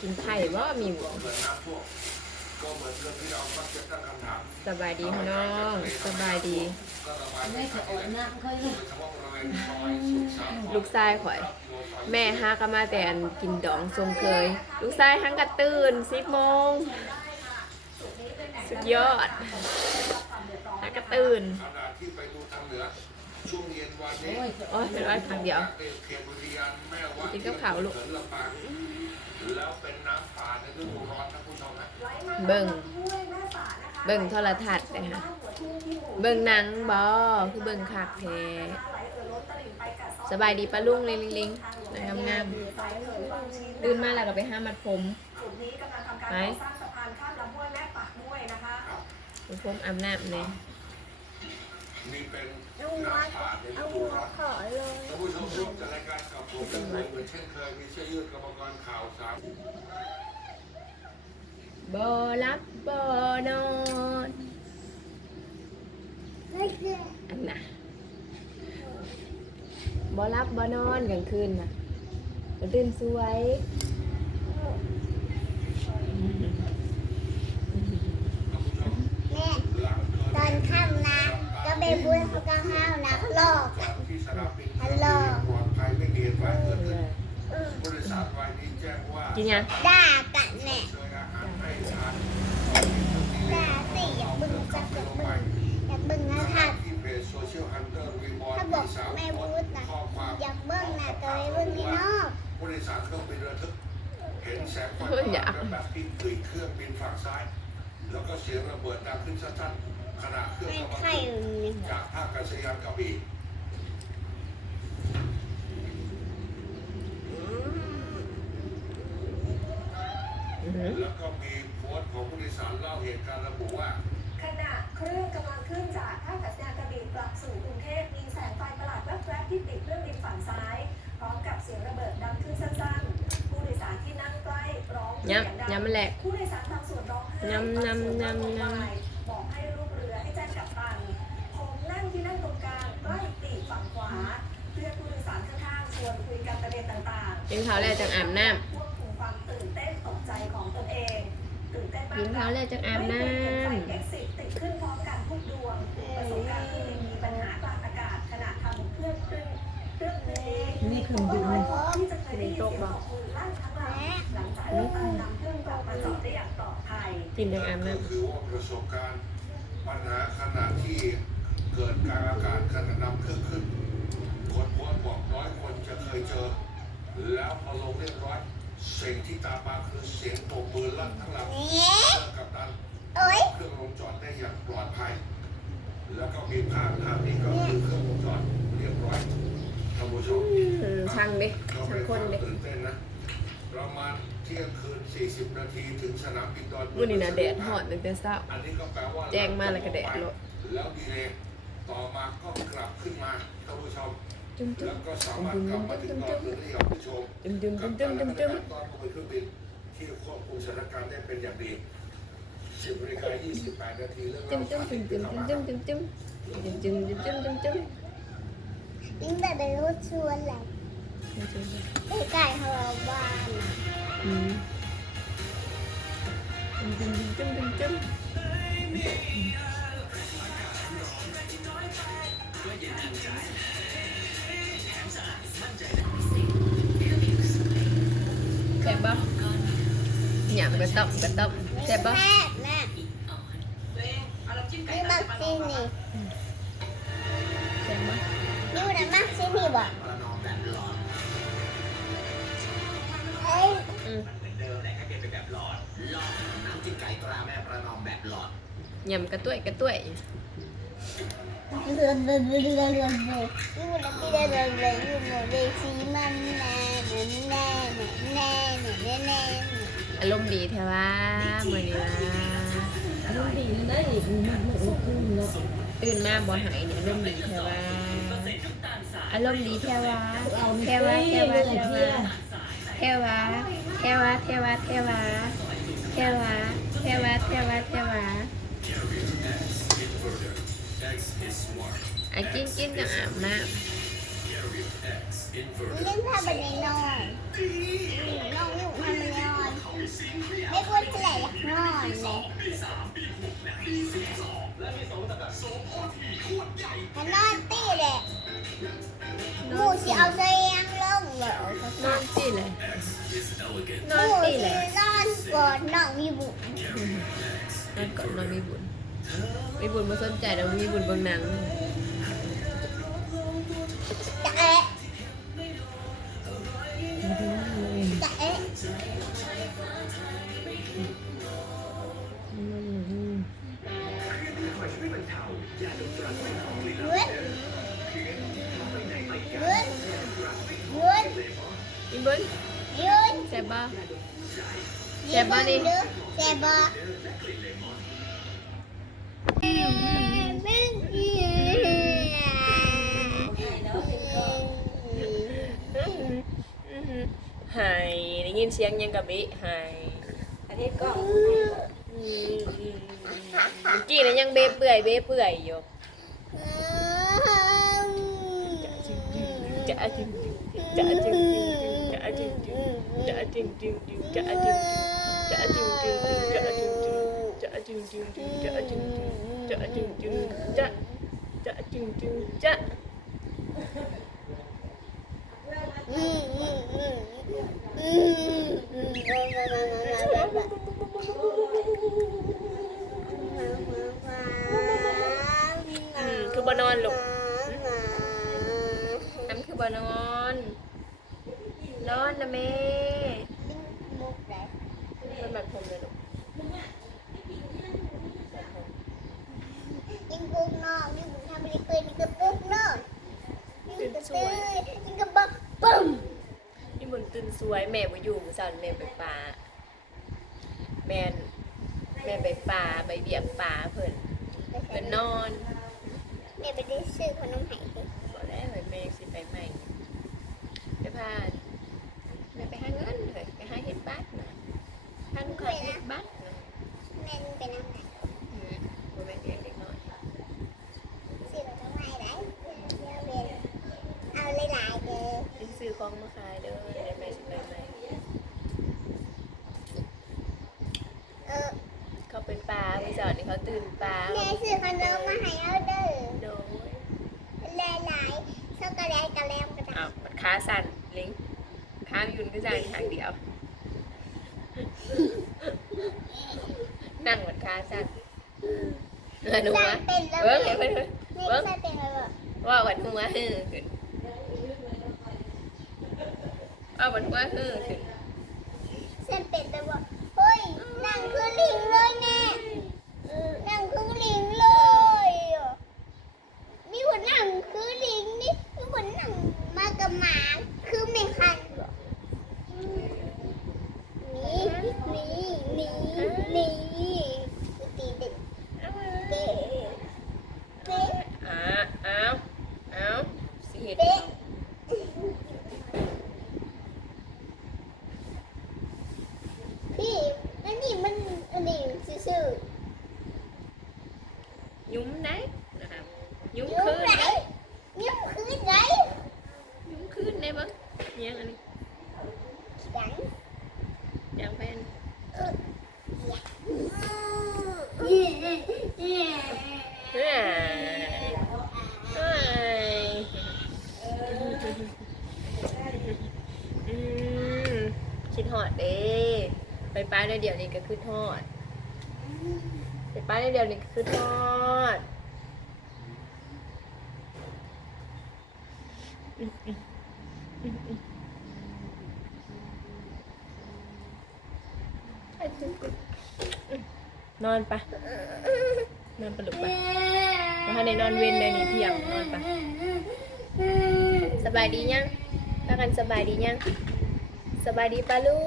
กินไข่ว่ามีหมูสบายดีน้องสบายดีลูกชายข่อย แม่ฮักมาแต่นกินดองทรงเคย ลูกชายหังกระตื่นสิบโมงสุดยอดหักกระตื่น โอ้ยโอ้ยเป็นว่าครั้งเดียวอุทยานแม่วะกินกับข้าวลูกเขินลำปางเป็นน้ำป่าในฤดูร้อนนะคุณผู้ชมนะเบิ่งเบิ่งโทรทัศน์นะคะเบิ่งหนังบ่คือเบิ่งคักแท้สบายดีปะลุงลิงลิงลิงงามงามๆตื่นมาแล้วก็ไปห้ามัดผมไปมัดผมอาบน้ำเลย นี่เป็นน้ำป่าในฤดูร้อนท่านผู้ชมร่วมจัดรายการกับผมเป็นเหมือนเช่นเคยมีเสื้อยืดกรรมกรข่าวสาม บ่รับบ่นอนอันน่ะบ่รับบ่นอนกลางคืนน่ะก็ตื่นสวย แม่ตอนค่ำนะ ก็เบบูนเขาก็ห้าวนะเขาหลอกอะเขาหลอกกินยังด่ากันแน่ด่าสิอย่าบึ้งจะเกิดบึ้งอย่าบึ้งนะค่ะถ้าบอกแม่บูธนะอยากเบิ้งนะก็ไปเบิ้งที่นอกอยากแสงไฟแบบที่เคยเครื่องบินฝั่งซ้าย แล้วก็เสียงระเบิดดังขึ้นสั้นๆ ขณะเครื่องแม่กำลังไข่ขึ้นจากท่าอากาศยานกระบี่อือหือแล้วก็มีโพสต์ของผู้โดยสารเล่าเหตุการณ์ระบุว่า ขณะเครื่องกำลังขึ้นจากท่าอากาศยานกระบี่กลับสู่กรุงเทพมีแสงไฟประหลาดแวบๆที่ติดเครื่องบินฝั่งซ้าย พร้อมกับเสียงระเบิดดังขึ้นสั้นๆ ผู้โดยสารที่นั่งใกล้ร้องเสียงดังยำมันแหลก ผู้โดยสารบางส่วนร้องไห้ยำบางส่วนยำก็ยำยวาเพื่อนผู้โดยสารข้างๆชวนคุยกันประเด็นต่างๆกินข้าวแล้วจังอาบน้ควบคุมความตื่นเต้นตกใจของตนเองตื่นเต้นำมากกินข้าวแล้วจังอาบน้ไม่เคยเห็นไฟ exit ติดขึ้นพร้อมกันทุกดวงประสบการณ์เครื่องบินมีปัญหากลางอากาศขณะทำเครื่องขึ้นเครื่องขึ้นเองนี่เครื่องบินก็มันพบที่จะเคยได้ยินเสียงตบมือลั่นทั้งลำหลังจากที่ตันนำเครื่องกลับมาจอดได้อย่างปลอดภัยำกินจังอาบน้ก็คือว่าประสบการณ์ปัญหาขณะที่เกิดกลารอากาศขณะนำเครื่องขึ้น คนโพสต์บอกน้อยคนจะเคยเจอ แล้วพอลงเรียบร้อยสิ่งที่ตามมาคือเสียงปรบมือลั่นทั้งลำนี่เครื่องกับตันโอ๊ยเครื่องลงจอดได้อย่างปลอดภัย แล้วก็มีภาพภาพนี้ก็คือเครื่องลงจอดเรียบร้อยท่านผู้ชมำอืมช่างดิก็ช่าเป็งนคนวามดิตื่นเต้นนะประมาณเที่ยงคืน 40 นาทีถึงสนามบินดอนเมืมื้อนี้น่ะแดดฮอดตั้งแต่เช้าอันนี้ก็แปลว่าแจ้งมาแล้วก็แดดลดแล้วดีเลยต่อมาก็กลับขึ้นมาท่านผู้ชม จุ่มจุ่แล้มวก็สามารถกลับมาถึงดอนเมืองได้อย่างผู้ชมจุ่มจุ่มกัจุ่บมกาจุ่รมและจุ่มปฏิบัติตอนบนเครื่องบินที่ควบคุมสถานการณ์ได้เป็นอย่างดี10นาฬิกา28นาทีเรื่องจุ่เล่ามจุ่มสาจุ่ธิมตจุ่ที่มเข้าจุ่มามจุ่มจุ่มจุ่มจุ่มจุ่มจุ่มนี่แบบเป็นรถชวนแหละใกล้ๆเขาเราบ้านอืมจุ่มจุ่มจุ่มจุ่มจุ่มแซ่บปะหยำกระต๊อบกระต๊อบแซ่บปะแม่แม่นี่มักซินี่แซ่บปะนี่นะมักซินี่บอกเอ้ยอืมเดิมแต่แค่เปลี่ยนเป็นแบบหลอดหลอดน้ำจิ้มไก่ตราแม่ประนอมแบบหลอดหยำกร Đẹp không? Nhảm cái tộng, cái tộng Đẹp không? Như bác xin nè Đẹp không? Như bác xin nè bỏ Nhầm cái tuổi cái tuổi อเรือเรือยูโมเดซีมันแน่แน่แน่แน่แน่แน่แน่อารมณ์ดีแท้ว่ามือนี้ว่าดูดีนะได้อีกมันมันโอ้ขึ้นเนาะตื่นมาบ่หายเนี่ยอารมณ์ดีแท้ว่าอารมณ์ดีแท้ว่าเอาแท้ว่าแท้ว่าแท้ว่าแท้ว่าแท้ว่าแท้ว่าแท้ว่าแท้ว่าแท้ว่าแท้ว่าแท้ว่า ไอ้กินกินจะอาบน้ำเล่นท่าบันไดนอนน้องอยู่ทำบันไดนอนไม่ควรจะไหลหลักนอนเลยมันนอนตีเลยหมูสิเอาเสียงลงเหรอนอนตีเลยนหอนมูตีสิเลยนอนก่อนน้องมีบุญนอนก่อนนอนมีบุญ มีบุญมาสนใจแล้วมีบุญบางหนังจะเอ๊ะจะเอ๊ะยืนเว้นเว้นอีเบิ้ลยืนแซ่บบ่แซ่บบ่นี่แซ่บบ่แม่งเอีย หา ยได้ยินเสียงยังกะบิหายอันนี้ก็อืมเมื่อกี้นี่ยังเบเปื่อยเบเปื่อยอยู่จะจึงจะจึงจะจึงจะจึงจะจึงจะจึงจะจึงจะจึงจะจึงจะจึงจะจะจึงจะจะจึงจะ อืมคือบนอนลูกน้ำคือบนอน นอนนะแม่มันแบบผมเลยลูก ยิงปุ๊กนอกยิงปุ๊กทำอะไรเกินยิงกระปุ๊กนอกยิงกระตื้อยิงกระบ๊อบปุ้ม นี่บุญตื่น สวยแม่บ่อยู่มื้อเช้านี่แม่ไปป่าแม่นแม่ไปป่าไปเบียกป่าเพิ่นเพิ่นนอนแม่ไปได้ซื้อขนมไห้ดิบ่ได้เฮ้ยแม่สิไปใหม่ไปพาแม่ไปหาเงินเฮ้ยไปหาเฮ็ดบัตรนะหาลูกค้าเฮ็ดบัตรนะ แม่เป็นน้ำไหน อืมบ่แม่นเลี้ยงเด็กน้อย ซื้อขนมไห้ได้เดี๋ยวเรียนเอาหลายๆเลย สิซื้อของมาขายเด้อเดี๋ยวแม่สิไปใหม่ เออ เขาเป็นปลาพี่สอนนี่เขาตื่นปลา แม่ซื้อขนมมาให้เอาเด้อ โดย หลายๆช็อกโกแลตกระแลมกระดา อ้าว ษ มัน ขาสั่นลิงขามยุนก็สั่นทางเดียว นั่งเหมือนขาสั่นเออหนูสร้าวะเวเบิ้งแม่เฮ้ยเฮ้ยนี่เบิ้งเป็นแล้วเว่าวันหัวฮือขึ้นว่าวันหัวฮือขึ้นเส้นเป็นแต่ว่าเฮ้ยนั่งคือลิงเลยแม่นั่งคือลิงเลยอะมีคนนั่งคือลิงนี่มีคนนั่งมากับหมาคือไม่คันเหรอนี่นี่นี่นี่ตีเด็กเตะเตะ อ่าอ้าวอ้าวสิเห็ด เตะพี่นั่นนี่มันอันนี้ซื่อๆ ยุ้มได้นะครับยุ้มคืนไหนยุ่งคืนไหนยุ้มคืนได้เบิ้งยังอันนี้ฉันยังเป็นคิดฮอดเด้ไปป้าได้เดี๋ยวนี้ก็คือทอดไปป้าได้เดี๋ยวนี้ก็คือทอด นอนปะนอนปะลุกปะมาในนอนเว้นในนี้เพียงนอนปะสบายดียังพากันสบายดียังสบายดีปะลุ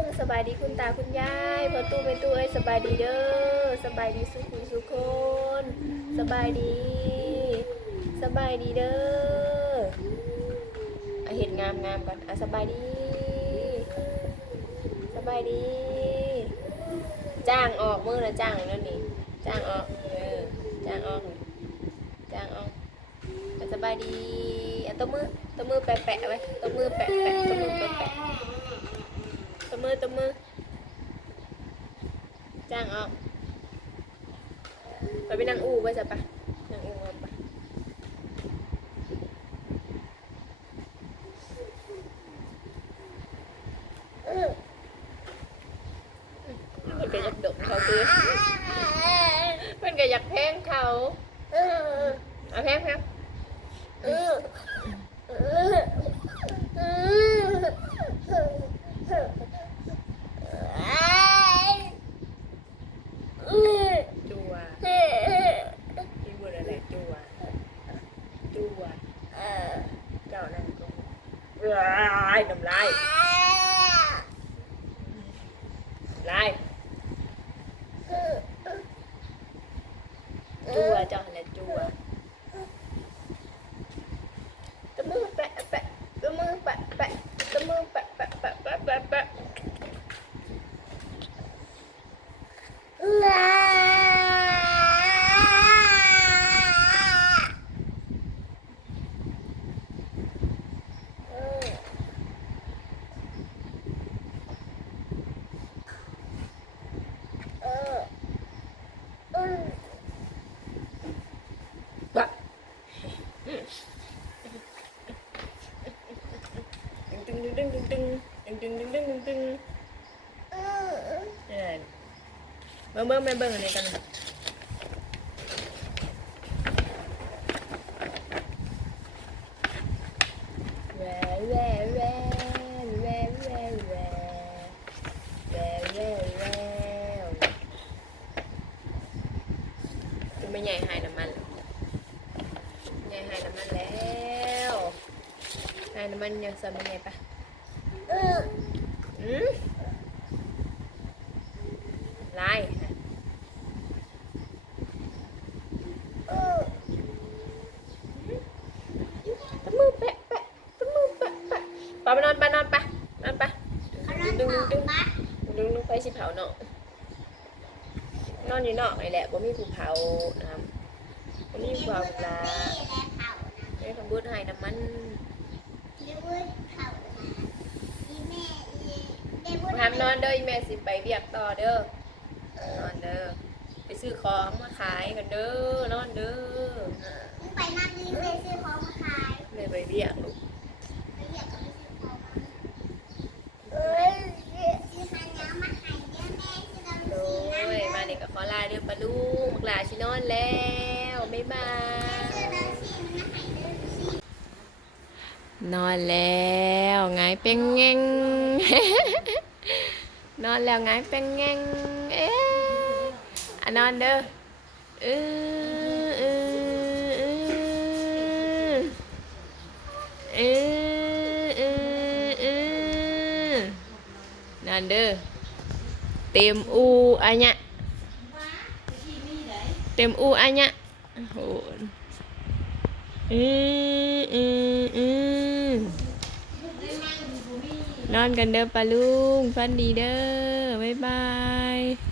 งสบายดีคุณตาคุณยายพอตู้ไปตู้เอ้ยสบายดีเด้อสบายดีสุขุสุขคนสบายดี สบายดีเด้ออเห็ดงามงามๆกันอะสบายดี สบายดี จ้างออกมือนะจ้างนั่นนี่จ้างออกเออจ้างออกจ้างออกสบายดีอะตัวมือตัวมือแปะแปะไว้ตัวมือแปะแปะตัวมือแปะแปะตัวมือตัวมือจ้างออกไปไปนั่งอู่ไปจ้ะปะนั่งอู่เอาไปมันก็อยากดม เขาคือมันก็อยากแพงเขาเอาแพงแพงจัวพี่บุญอะไรจัวจัวเจ้านั่นก็ว้ายน้ำลายลายจัวเจ้านั่นแหละจัวตะมือแปะแปะตะมือแปะแปะตะมือแปะแปะแปะแปะแปะแปะ บะ ตึงดึงดึงดึงดึงดึงดึงดึงดึงดึงนี่เบิ่งเบิ่งแม่เบิ่งอันนี้กัน หายน้ำมันยังสมัยไงปะอืมลายตะมือแปะแปะตะมือแปะแปะปะไปนอนไปนอนไปนอนไปดึงดึงดึงดึงดึงดึงไปสิเผาเนาะนอนอยู่นอกนี่แหละบ่มีผู้เผานะครับบ่มีผู้เผาปลาเอ้ยคำพูดให้น้ำมัน ทำนอนเด้อแม่สิไปเรียกต่อเด้อนอนเด้อไปซื้อของมาขายกันเด้อนอนเด้อไปนั่งนี่ไปซื้อของมาขายเลยไปเรียกลูกไปเรียกไปซื้อของเอ้ยซื้อขนมมาขายเแม่ซื้อขนมโอ้ยมาเนี่ยก็ขอลาเดี๋ยวปลาลูกหลาชินอนแล้ว นอนแล้วไงเป็นงงนอนแล้วไงเป็นงงเอ๊ะอะนอนเด้อเออเออเออเออเออเออนอนเด้อเต็มอูอันเนี้ยเต็มอูอันเนี้ยโอ้โหอืมอืมอืม นอนกันเด้อปะลุงฝันดีเด้อบ๊ายบาย